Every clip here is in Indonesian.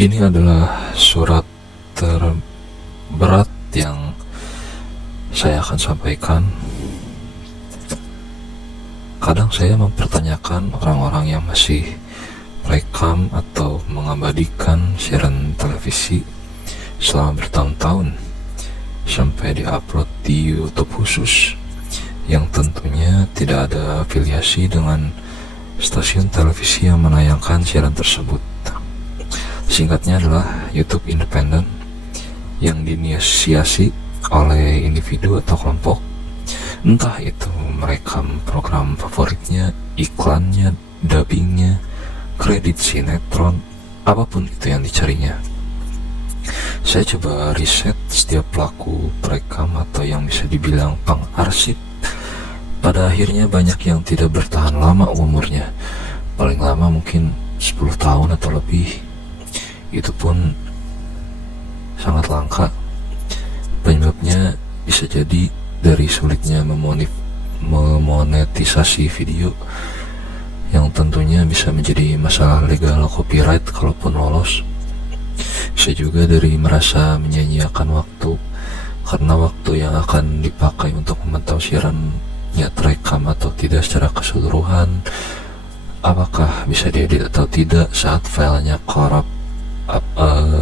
Ini adalah surat terberat yang saya akan sampaikan. Kadang saya mempertanyakan orang-orang yang masih merekam atau mengabadikan siaran televisi selama bertahun-tahun sampai diupload di YouTube khusus yang tentunya tidak ada afiliasi dengan stasiun televisi yang menayangkan siaran tersebut. Singkatnya adalah YouTube independen yang diinisiasi oleh individu atau kelompok, entah itu merekam program favoritnya, iklannya, dubbingnya, kredit sinetron, apapun itu yang dicarinya. Saya coba riset setiap pelaku perekam atau yang bisa dibilang pengarsip. Pada akhirnya banyak yang tidak bertahan lama umurnya, paling lama mungkin 10 tahun atau lebih. Itu pun sangat langka. Penyebabnya bisa jadi dari sulitnya memonetisasi video, yang tentunya bisa menjadi masalah legal copyright kalaupun lolos. Bisa juga dari merasa menyia-nyiakan waktu, karena waktu yang akan dipakai untuk memantau siarannya terekam atau tidak secara keseluruhan, apakah bisa diedit atau tidak saat filenya korup,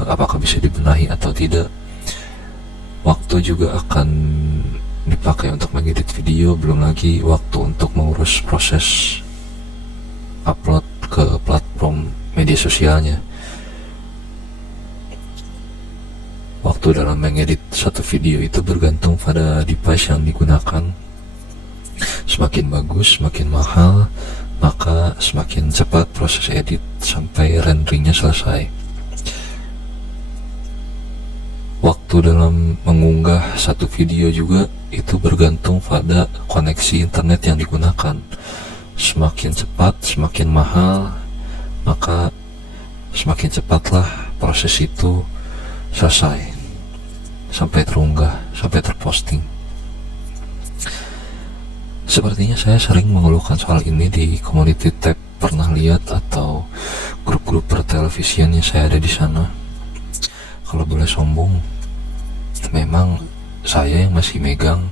apakah bisa dibenahi atau tidak. Waktu juga akan dipakai untuk mengedit video, belum lagi waktu untuk mengurus proses upload ke platform media sosialnya. Waktu dalam mengedit satu video itu bergantung pada device yang digunakan. Semakin bagus, semakin mahal, maka semakin cepat proses edit sampai renderingnya selesai. Waktu dalam mengunggah satu video juga itu bergantung pada koneksi internet yang digunakan. Semakin cepat, semakin mahal, maka semakin cepatlah proses itu selesai sampai terunggah, sampai terposting. Sepertinya saya sering mengeluhkan soal ini di community tab Pernah Lihat atau grup-grup pertelevisian yang saya ada di sana. Kalau boleh sombong, memang saya yang masih megang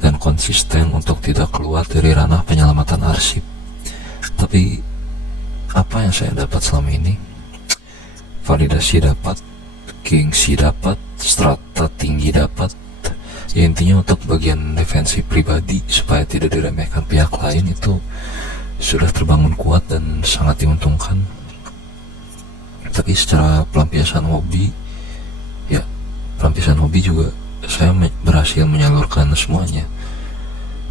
dan konsisten untuk tidak keluar dari ranah penyelamatan arsip. Tapi apa yang saya dapat selama ini? Validasi dapat, gengsi dapat, strata tinggi dapat. Ya intinya untuk bagian defensi pribadi supaya tidak diremehkan pihak lain itu sudah terbangun kuat dan sangat diuntungkan. Tapi secara pelampiasan hobi juga saya berhasil menyalurkan semuanya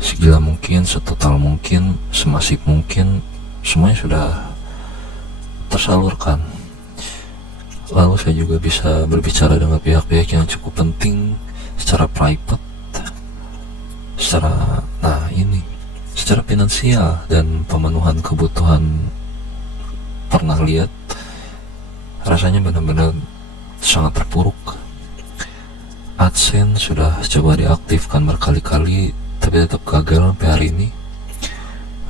segila mungkin, setotal mungkin, semasif mungkin. Semuanya sudah tersalurkan. Lalu saya juga bisa berbicara dengan pihak-pihak yang cukup penting secara private, secara finansial dan pemenuhan kebutuhan Pernah Lihat. Rasanya benar-benar sangat terpuruk. AdSense sudah coba diaktifkan berkali-kali, tapi tetap gagal sampai hari ini.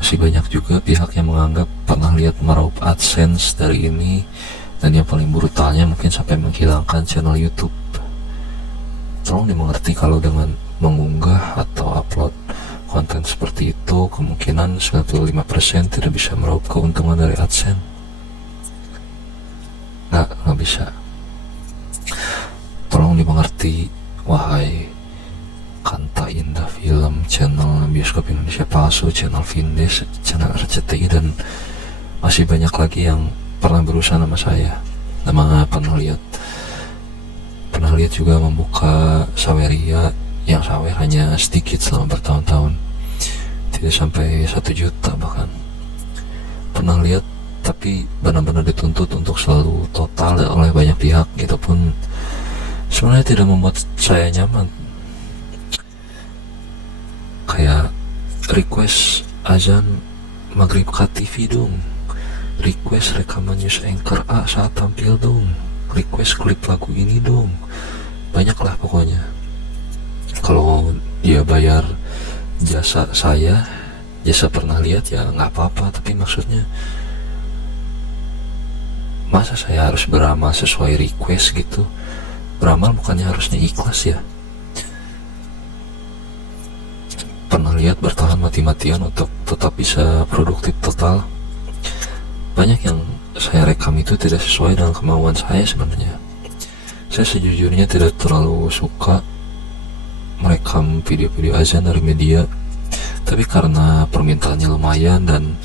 Masih banyak juga pihak yang menganggap Pernah Lihat meraup AdSense dari ini, dan yang paling brutalnya mungkin sampai menghilangkan channel YouTube. Tolong dimengerti kalau dengan mengunggah atau upload konten seperti itu, kemungkinan 95% tidak bisa meraup keuntungan dari AdSense. Nggak bisa. Tolong dimengerti, wahai Kanta Indah Film, channel Bioskop Indonesia Palsu, channel Vindes, channel RCTI, dan masih banyak lagi yang pernah berusaha nama saya, nama Pernah Lihat. Pernah Lihat juga membuka saweria yang sawer hanya sedikit selama bertahun-tahun, tidak sampai 1 juta bahkan. Pernah Lihat tapi benar-benar dituntut untuk selalu total oleh banyak pihak. Itu pun sebenarnya tidak membuat saya nyaman. Kayak request azan maghrib KTV dong, request rekaman news anchor A saat tampil dong, request klip lagu ini dong. Banyaklah pokoknya. Kalau dia bayar jasa saya, jasa Pernah Lihat, ya nggak apa-apa. Tapi maksudnya Masa saya harus beramal sesuai request gitu? Beramal bukannya harusnya ikhlas ya? Pernah lihat bertahan mati-matian untuk tetap bisa produktif total? Banyak yang saya rekam itu tidak sesuai dengan kemauan saya sebenarnya. Saya sejujurnya tidak terlalu suka merekam video-video azan dari media, tapi karena permintaannya lumayan dan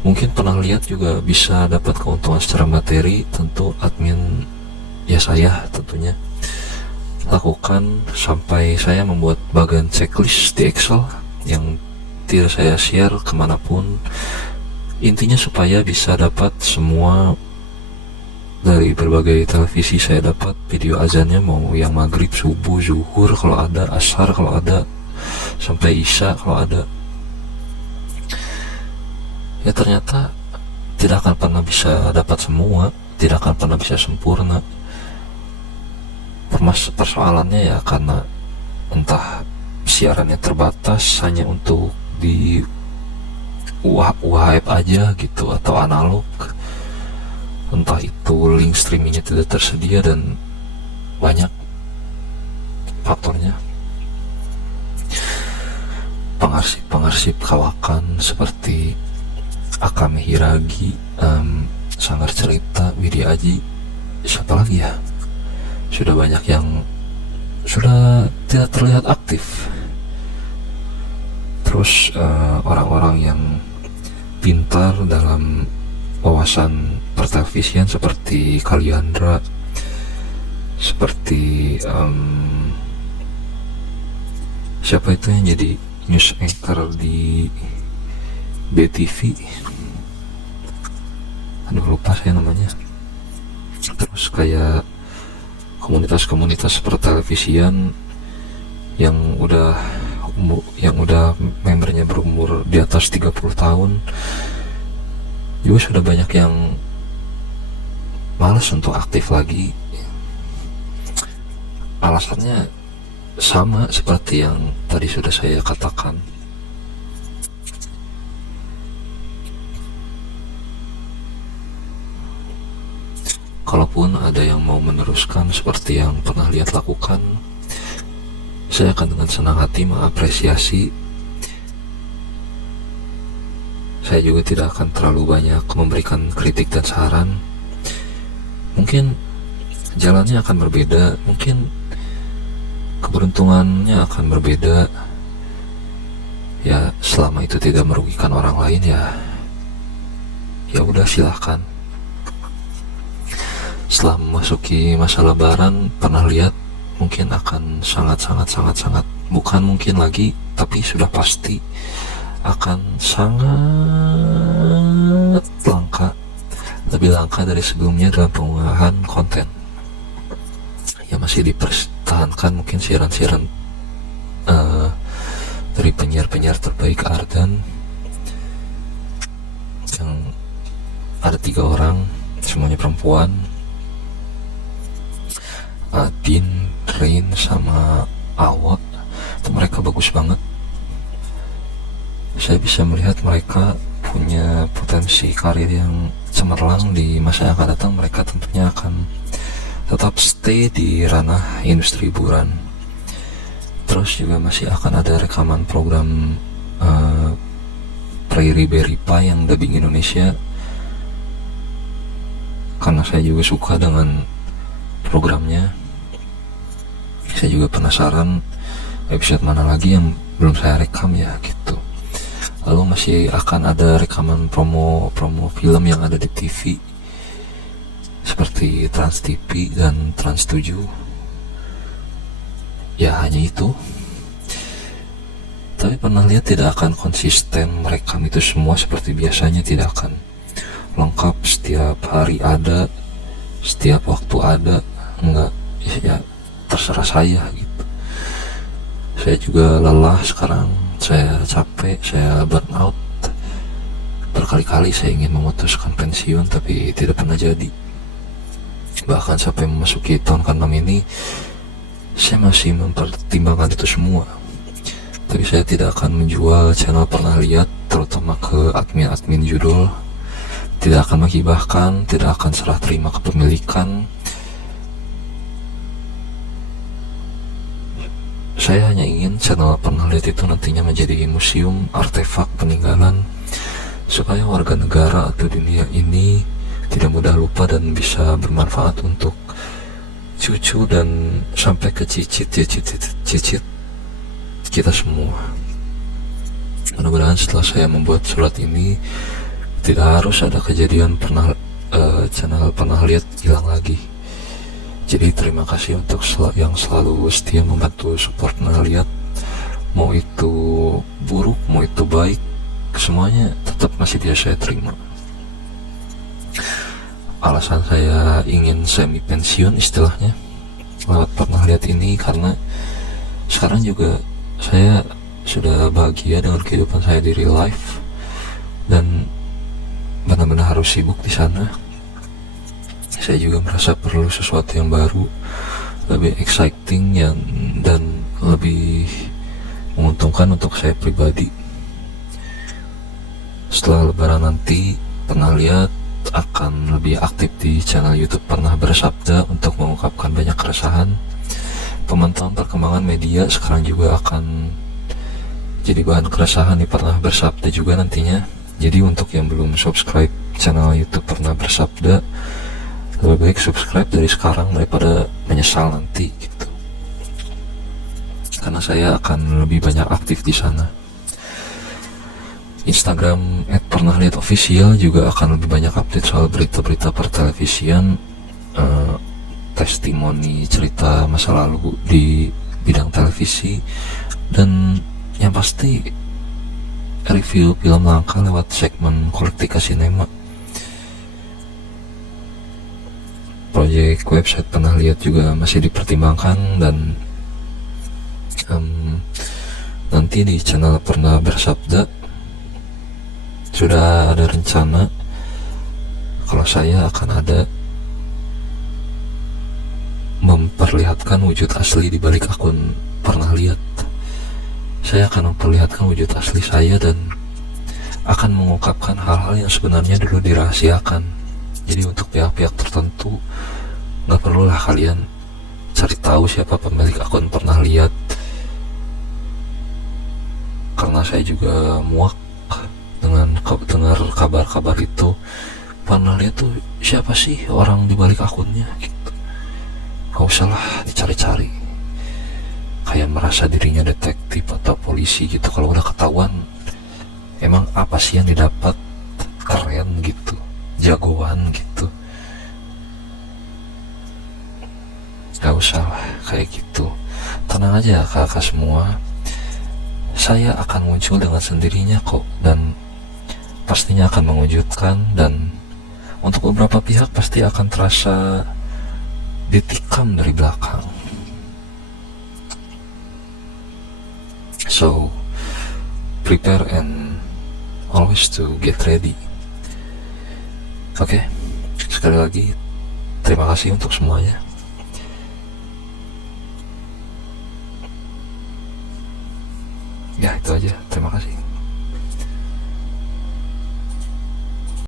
mungkin pernah lihat juga bisa dapat keuntungan secara materi, tentu admin ya saya tentunya lakukan sampai saya membuat bagian checklist di Excel yang tidak saya share kemanapun. Intinya supaya bisa dapat semua dari berbagai televisi. Saya dapat video azannya, mau yang maghrib, subuh, zuhur kalau ada, asar kalau ada, sampai isya kalau ada. Ya ternyata tidak akan pernah bisa dapat semua, tidak akan pernah bisa sempurna. Persoalannya ya karena entah siarannya terbatas hanya untuk di web aja gitu, atau analog, entah itu link streamingnya tidak tersedia, dan banyak faktornya. Pengarsip kawakan seperti Akame Hiragi, Sanggar Cerita, Widya Aji, siapa lagi ya, sudah banyak yang sudah tidak terlihat aktif. Terus orang-orang yang pintar dalam wawasan pertelevisian seperti Kaliandra, seperti siapa itu yang jadi news anchor di BTV, aduh lupa saya namanya. Terus kayak komunitas-komunitas pertelevisian yang udah membernya berumur di atas 30 tahun juga sudah banyak yang malas untuk aktif lagi. Alasannya sama seperti yang tadi sudah saya katakan. Kalaupun ada yang mau meneruskan seperti yang pernah lihat lakukan, saya akan dengan senang hati mengapresiasi. Saya juga tidak akan terlalu banyak memberikan kritik dan saran. Mungkin jalannya akan berbeda, mungkin keberuntungannya akan berbeda. Ya selama itu tidak merugikan orang lain, ya udah silahkan. Setelah memasuki masa lebaran, pernah lihat mungkin akan sangat bukan mungkin lagi, tapi sudah pasti akan sangat langka, lebih langka dari sebelumnya dalam pengunggahan konten. Ya masih dipertahankan mungkin siaran-siaran dari penyiar-penyiar terbaik Ardan, yang ada 3 orang, semuanya perempuan, Adin, Rain, sama Awa. Itu mereka bagus banget. Saya bisa melihat mereka punya potensi karir yang cemerlang. Di masa yang akan datang mereka tentunya akan tetap stay di ranah industri hiburan. Terus juga masih akan ada rekaman program Prairie Berry Pie yang dubbing Indonesia, karena saya juga suka dengan programnya. Saya juga penasaran episode mana lagi yang belum saya rekam ya gitu. Lalu masih akan ada rekaman promo film yang ada di TV seperti Trans TV dan Trans 7. Ya hanya itu. Tapi pernah lihat tidak akan konsisten merekam itu semua seperti biasanya, tidak akan lengkap setiap hari ada, setiap waktu ada. Enggak, ya terserah saya gitu. Saya juga lelah sekarang, saya capek, saya burn out. Berkali-kali saya ingin memutuskan pensiun tapi tidak pernah jadi. Bahkan sampai memasuki tahun ke-6 ini saya masih mempertimbangkan itu semua. Tapi saya tidak akan menjual channel Pernah Lihat, terutama ke admin-admin judul, tidak akan menghibahkan, tidak akan serah terima kepemilikan. Saya hanya ingin channel Pernah Lihat itu nantinya menjadi museum artefak peninggalan, supaya warga negara atau dunia ini tidak mudah lupa dan bisa bermanfaat untuk cucu dan sampai ke cicit kita semua. Mudah-mudahan setelah saya membuat surat ini tidak harus ada kejadian channel Pernah Lihat hilang lagi. Jadi terima kasih untuk yang selalu setia membantu support Pernah Lihat, mau itu buruk mau itu baik, semuanya tetap masih bisa saya terima. Alasan saya ingin semi pensiun istilahnya lewat Pernah Lihat ini karena sekarang juga saya sudah bahagia dengan kehidupan saya di real life dan benar-benar harus sibuk di sana. Saya juga merasa perlu sesuatu yang baru, lebih exciting dan lebih menguntungkan untuk saya pribadi. Setelah Lebaran nanti, Pernah Lihat akan lebih aktif di channel YouTube Pernah Bersabda untuk mengungkapkan banyak keresahan. Pemantauan perkembangan media sekarang juga akan jadi bahan keresahan di Pernah Bersabda juga nantinya. Jadi untuk yang belum subscribe channel YouTube Pernah Bersabda, lebih baik subscribe dari sekarang daripada menyesal nanti gitu. Karena saya akan lebih banyak aktif di sana. Instagram @pernahlihatofficial juga akan lebih banyak update soal berita-berita pertelevisian, testimoni cerita masa lalu di bidang televisi, dan yang pasti review film langka lewat segmen Kolektika Sinema. Proyek website Pernah Lihat juga masih dipertimbangkan dan nanti di channel Pernah Bersabda sudah ada rencana kalau saya akan ada memperlihatkan wujud asli di balik akun Pernah Lihat. Saya akan memperlihatkan wujud asli saya dan akan mengungkapkan hal-hal yang sebenarnya dulu dirahasiakan. Jadi untuk pihak-pihak tertentu gak perlulah kalian cari tahu siapa pemilik akun Pernah Lihat, karena saya juga muak dengan dengar kabar-kabar itu. Pernah Lihat tuh siapa sih orang di balik akunnya gitu. Gak usah lah dicari-cari, kayak merasa dirinya detektif atau polisi gitu. Kalau udah ketahuan emang apa sih yang didapat, keren gitu, jagoan gitu. Gak usah lah kayak gitu. Tenang aja kakak semua, saya akan muncul dengan sendirinya kok, dan pastinya akan mengejutkan, dan untuk beberapa pihak pasti akan terasa ditikam dari belakang. So prepare and always to get ready. Oke, sekali lagi terima kasih untuk semuanya. Ya itu aja, terima kasih.